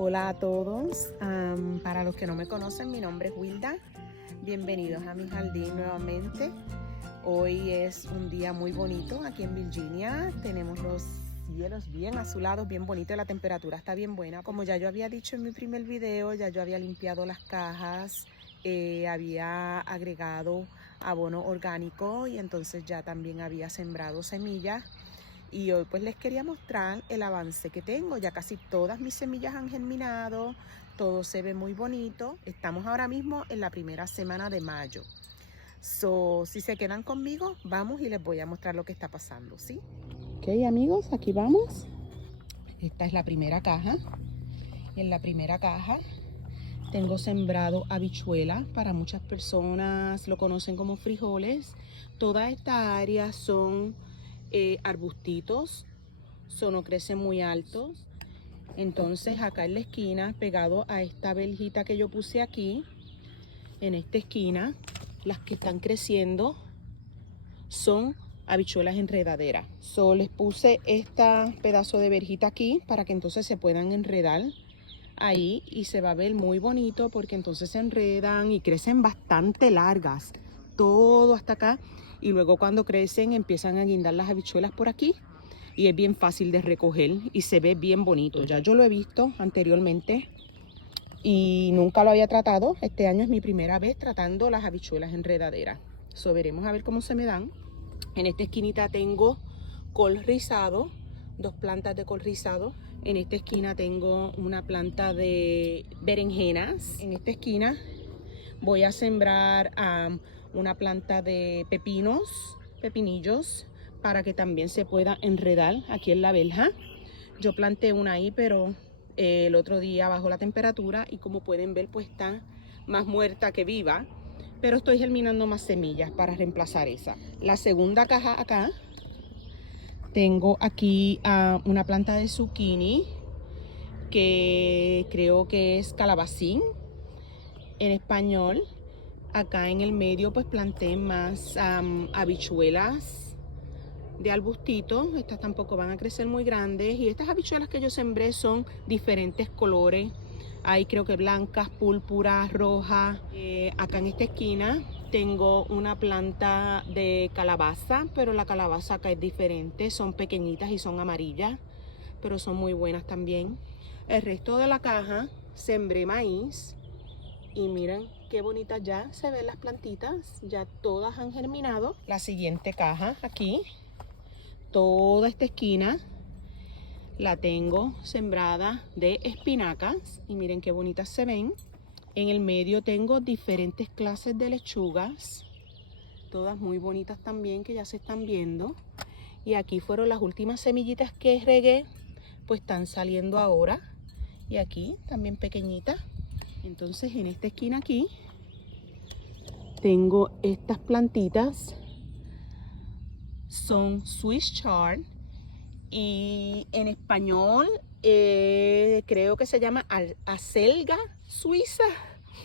Hola a todos, para los que no me conocen, mi nombre es Wilda. Bienvenidos a mi jardín nuevamente. Hoy es un día muy bonito aquí en Virginia. Tenemos los cielos bien azulados, bien bonitos, la temperatura está bien buena. Como ya yo había dicho en mi primer video, ya yo había limpiado las cajas, había agregado abono orgánico y entonces ya también había sembrado semillas. Y hoy pues les quería mostrar el avance que tengo. Ya casi todas mis semillas han germinado, todo se ve muy bonito. Estamos ahora mismo en la primera semana de mayo. Si se quedan conmigo, vamos y les voy a mostrar lo que está pasando, ¿sí? Ok, amigos, aquí vamos. Esta es la primera caja. En la primera caja tengo sembrado habichuelas. Para muchas personas lo conocen como frijoles. Toda esta área son arbustitos, no crecen muy altos. Entonces acá en la esquina, pegado a esta verjita que yo puse aquí, en esta esquina, las que están creciendo son habichuelas enredaderas. Les puse este pedazo de verjita aquí para que entonces se puedan enredar ahí y se va a ver muy bonito porque entonces se enredan y crecen bastante largas, todo hasta acá, y luego cuando crecen empiezan a guindar las habichuelas por aquí y es bien fácil de recoger y se ve bien bonito. Ya yo lo he visto anteriormente y nunca lo había tratado. Este año es mi primera vez tratando las habichuelas enredaderas. Veremos a ver cómo se me dan. En esta esquinita tengo col rizado, 2 plantas de col rizado. En esta esquina tengo una planta de berenjenas. En esta esquina voy a sembrar una planta de pepinillos, para que también se pueda enredar aquí en la verja. Yo planté una ahí, pero el otro día bajó la temperatura y como pueden ver pues está más muerta que viva. Pero estoy germinando más semillas para reemplazar esa. La segunda caja acá, tengo aquí una planta de zucchini que creo que es calabacín en español. Acá en el medio pues planté más habichuelas de arbustito. Estas tampoco van a crecer muy grandes y estas habichuelas que yo sembré son diferentes colores. Hay creo que blancas, púrpuras, rojas. Acá en esta esquina tengo una planta de calabaza, pero la calabaza acá es diferente, son pequeñitas y son amarillas, pero son muy buenas también. El resto de la caja sembré maíz y miren qué bonitas ya se ven las plantitas, ya todas han germinado. La siguiente caja aquí, toda esta esquina la tengo sembrada de espinacas y miren qué bonitas se ven. En el medio tengo diferentes clases de lechugas, todas muy bonitas también, que ya se están viendo. Y aquí fueron las últimas semillitas que regué, pues están saliendo ahora. Y aquí también pequeñitas. Entonces en esta esquina aquí tengo estas plantitas, son Swiss chard y en español creo que se llama acelga suiza.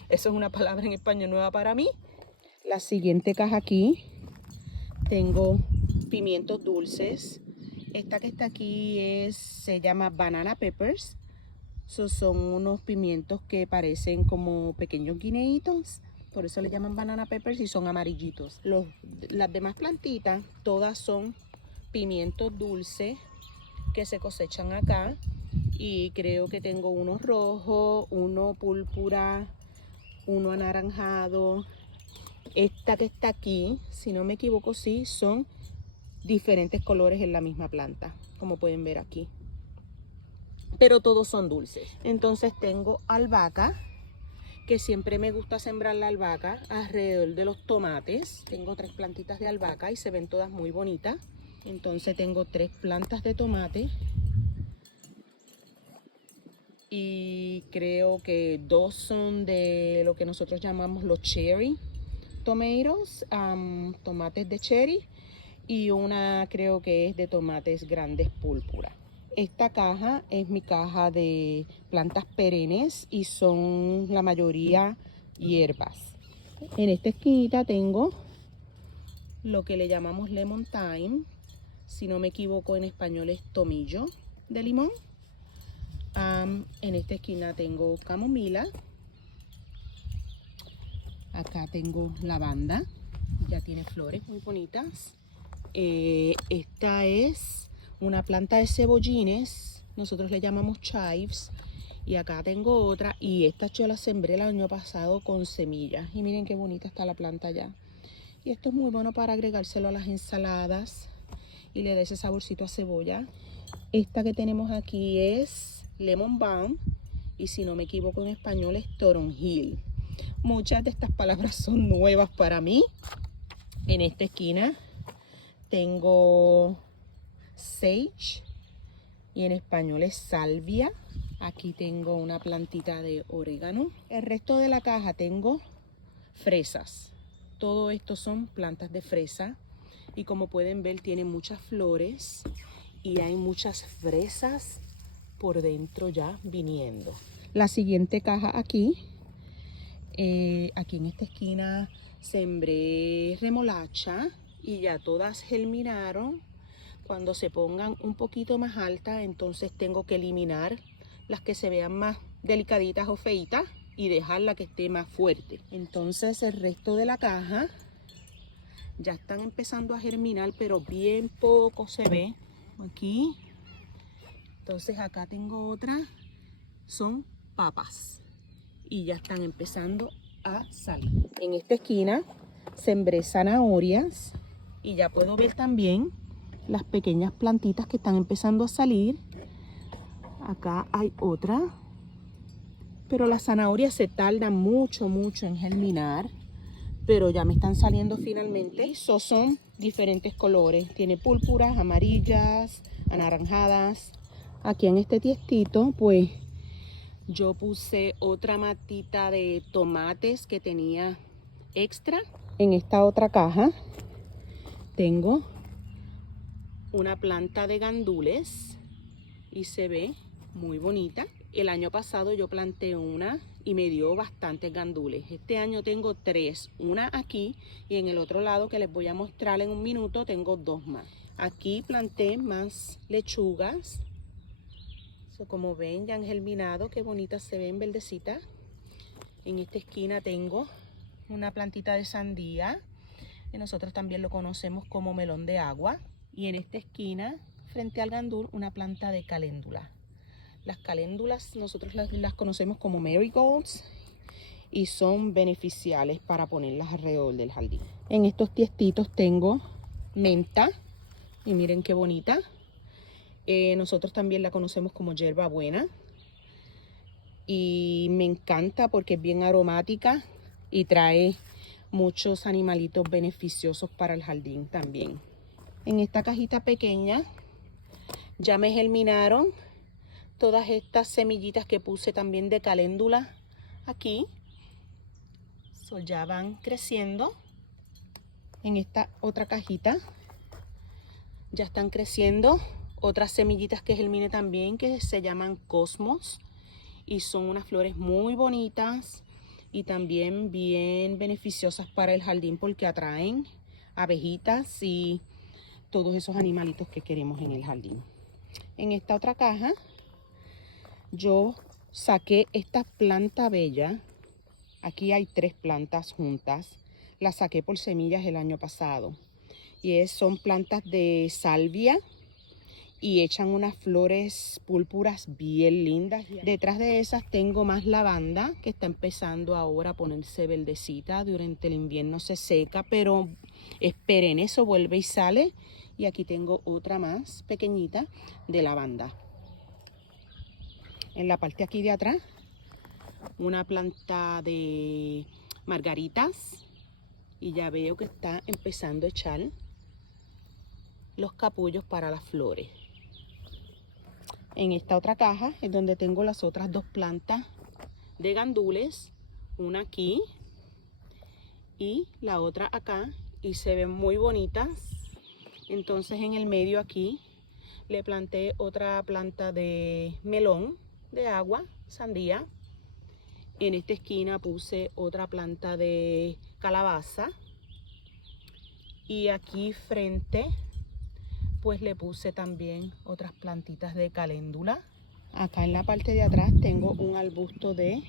Eso es una palabra en español nueva para mí. La siguiente caja aquí tengo pimientos dulces. Esta que está aquí se llama banana peppers. Son unos pimientos que parecen como pequeños guineitos, por eso le llaman banana peppers y son amarillitos. Las demás plantitas todas son pimientos dulces que se cosechan acá y creo que tengo uno rojo, uno púrpura, uno anaranjado. Esta que está aquí, si no me equivoco, sí, son diferentes colores en la misma planta, como pueden ver aquí, pero todos son dulces. Entonces tengo albahaca, que siempre me gusta sembrar la albahaca alrededor de los tomates. Tengo 3 plantitas de albahaca y se ven todas muy bonitas. Entonces tengo 3 plantas de tomate y creo que 2 son de lo que nosotros llamamos los cherry tomatoes, tomates de cherry, y una creo que es de tomates grandes púrpura. Esta caja es mi caja de plantas perennes y son la mayoría hierbas. En esta esquinita tengo lo que le llamamos lemon thyme, si no me equivoco en español es tomillo de limón. En esta esquina tengo camomila. Acá tengo lavanda. Ya tiene flores muy bonitas. Esta es una planta de cebollines. Nosotros le llamamos chives. Y acá tengo otra. Y esta yo la sembré el año pasado con semillas. Y miren qué bonita está la planta ya. Y esto es muy bueno para agregárselo a las ensaladas. Y le da ese saborcito a cebolla. Esta que tenemos aquí es lemon balm. Y si no me equivoco en español es toronjil. Muchas de estas palabras son nuevas para mí. En esta esquina tengo sage y en español es salvia. Aquí tengo una plantita de orégano. El resto de la caja tengo fresas. Todo esto son plantas de fresa y como pueden ver tiene muchas flores y hay muchas fresas por dentro ya viniendo. La siguiente caja aquí en esta esquina sembré remolacha y ya todas germinaron. Cuando se pongan un poquito más altas, entonces tengo que eliminar las que se vean más delicaditas o feitas y dejar la que esté más fuerte. Entonces el resto de la caja ya están empezando a germinar, pero bien poco se ve aquí. Entonces acá tengo otra, son papas y ya están empezando a salir. En esta esquina sembré zanahorias y ya puedo ver también las pequeñas plantitas que están empezando a salir. Acá hay otra, pero las zanahorias se tardan mucho en germinar, pero ya me están saliendo finalmente. Esos son diferentes colores, tiene púrpuras, amarillas, anaranjadas. Aquí en este tiestito pues yo puse otra matita de tomates que tenía extra. En esta otra caja tengo una planta de gandules y se ve muy bonita. El año pasado yo planté una y me dio bastantes gandules. Este año tengo 3, una aquí y en el otro lado que les voy a mostrar en un minuto tengo 2 más. Aquí planté más lechugas. Como ven, ya han germinado, qué bonitas se ven, verdecitas. En esta esquina tengo una plantita de sandía, y nosotros también lo conocemos como melón de agua. Y en esta esquina, frente al gandul, una planta de caléndula. Las caléndulas nosotros las conocemos como marigolds y son beneficiales para ponerlas alrededor del jardín. En estos tiestitos tengo menta y miren qué bonita. Nosotros también la conocemos como hierbabuena y me encanta porque es bien aromática y trae muchos animalitos beneficiosos para el jardín también. En esta cajita pequeña ya me germinaron todas estas semillitas que puse también de caléndula aquí. Ya van creciendo. En esta otra cajita ya están creciendo otras semillitas que germiné también, que se llaman cosmos y son unas flores muy bonitas y también bien beneficiosas para el jardín porque atraen abejitas y todos esos animalitos que queremos en el jardín. En esta otra caja yo saqué esta planta bella. Aquí hay 3 plantas juntas. Las saqué por semillas el año pasado y son plantas de salvia y echan unas flores púrpuras bien lindas. Detrás de esas tengo más lavanda que está empezando ahora a ponerse verdecita. Durante el invierno se seca, pero esperen, eso vuelve y sale. Y aquí tengo otra más pequeñita de lavanda. En la parte aquí de atrás, una planta de margaritas y ya veo que está empezando a echar los capullos para las flores. En esta otra caja es donde tengo las otras 2 plantas de gandules, una aquí y la otra acá, y se ven muy bonitas. Entonces en el medio aquí le planté otra planta de melón de agua, sandía. En esta esquina puse otra planta de calabaza y aquí frente pues le puse también otras plantitas de caléndula Acá en la parte de atrás tengo un arbusto de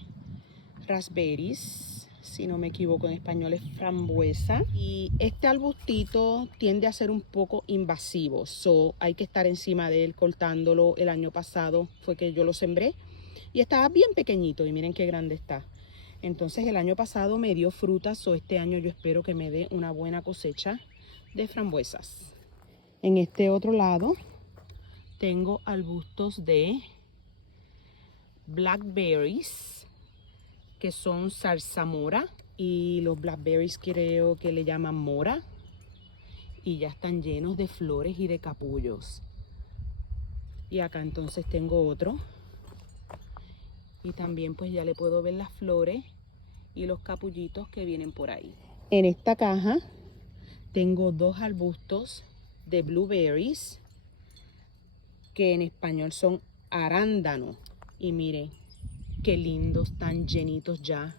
raspberries, si no me equivoco en español es frambuesa. Y este arbustito tiende a ser un poco invasivo, hay que estar encima de él cortándolo. El año pasado fue que yo lo sembré y estaba bien pequeñito y miren qué grande está. Entonces el año pasado me dio frutas, este año yo espero que me dé una buena cosecha de frambuesas. En este otro lado tengo arbustos de blackberries, que son zarzamora, y los blackberries creo que le llaman mora, y ya están llenos de flores y de capullos. Y acá entonces tengo otro, y también pues ya le puedo ver las flores y los capullitos que vienen por ahí. En esta caja tengo dos arbustos de blueberries, que en español son arándanos. Y miren qué lindos, están llenitos ya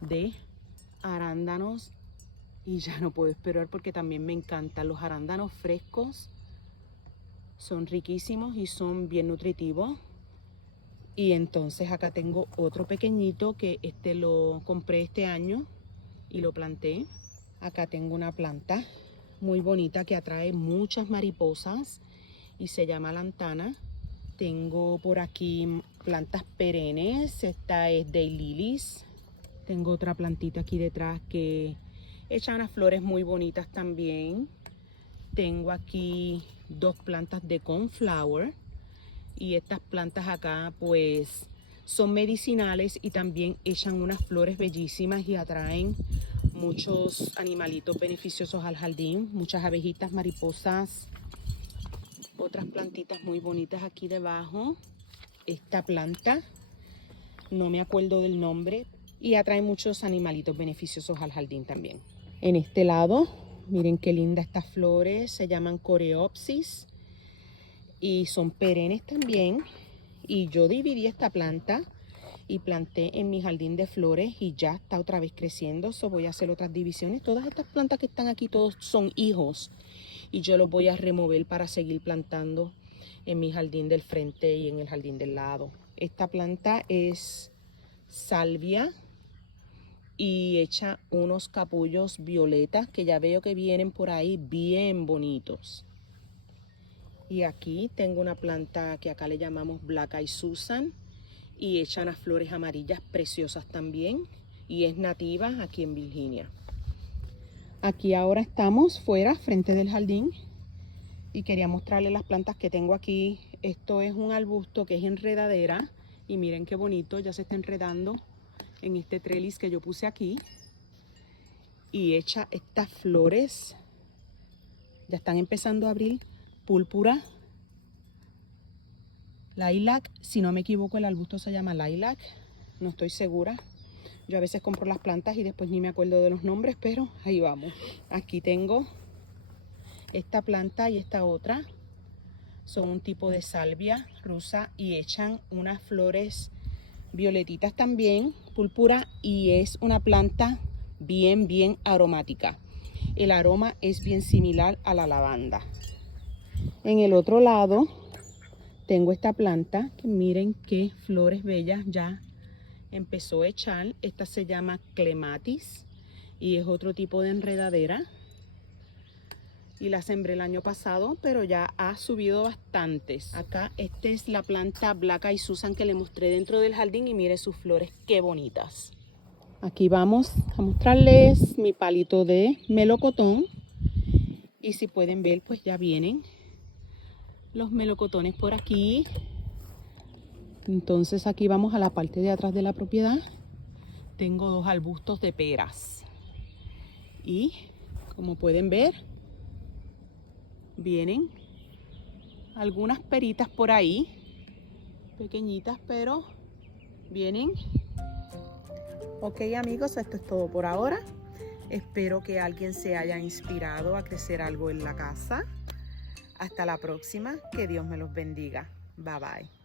de arándanos. Y ya no puedo esperar porque también me encantan los arándanos frescos. Son riquísimos y son bien nutritivos. Y entonces acá tengo otro pequeñito que lo compré este año y lo planté. Acá tengo una planta muy bonita que atrae muchas mariposas y se llama lantana. Tengo por aquí plantas perennes, esta es daylilies. Tengo otra plantita aquí detrás que echa unas flores muy bonitas también. Tengo aquí dos plantas de coneflower. Y estas plantas acá pues son medicinales y también echan unas flores bellísimas y atraen muchos animalitos beneficiosos al jardín. Muchas abejitas, mariposas. Otras plantitas muy bonitas aquí debajo. Esta planta, no me acuerdo del nombre, y atrae muchos animalitos beneficiosos al jardín también. En este lado, miren qué lindas estas flores, se llaman coreopsis y son perennes también. Y yo dividí esta planta y planté en mi jardín de flores y ya está otra vez creciendo. Voy a hacer otras divisiones. Todas estas plantas que están aquí, todos son hijos. Y yo los voy a remover para seguir plantando en mi jardín del frente y en el jardín del lado. Esta planta es salvia y echa unos capullos violetas que ya veo que vienen por ahí bien bonitos. Y aquí tengo una planta que acá le llamamos Black Eyed Susan y echa unas flores amarillas preciosas también y es nativa aquí en Virginia. Aquí ahora estamos fuera, frente del jardín, y quería mostrarles las plantas que tengo aquí. Esto es un arbusto que es enredadera y miren qué bonito, ya se está enredando en este trellis que yo puse aquí y echa estas flores, ya están empezando a abrir, púrpura, lilac, si no me equivoco el arbusto se llama lilac, no estoy segura. Yo a veces compro las plantas y después ni me acuerdo de los nombres, pero ahí vamos. Aquí tengo esta planta y esta otra. Son un tipo de salvia rusa y echan unas flores violetitas también, púrpura, y es una planta bien aromática. El aroma es bien similar a la lavanda. En el otro lado tengo esta planta que miren qué flores bellas ya empezó a echar. Esta se llama clematis y es otro tipo de enredadera y la sembré el año pasado, pero ya ha subido bastantes. Acá esta es la planta Black Eyed Susan que le mostré dentro del jardín y mire sus flores qué bonitas. Aquí vamos a mostrarles mi palito de melocotón y si pueden ver pues ya vienen los melocotones por aquí. Entonces aquí vamos a la parte de atrás de la propiedad. Tengo dos arbustos de peras y como pueden ver vienen algunas peritas por ahí, pequeñitas pero vienen. Ok amigos, esto es todo por ahora. Espero que alguien se haya inspirado a crecer algo en la casa. Hasta la próxima, que Dios me los bendiga. Bye bye.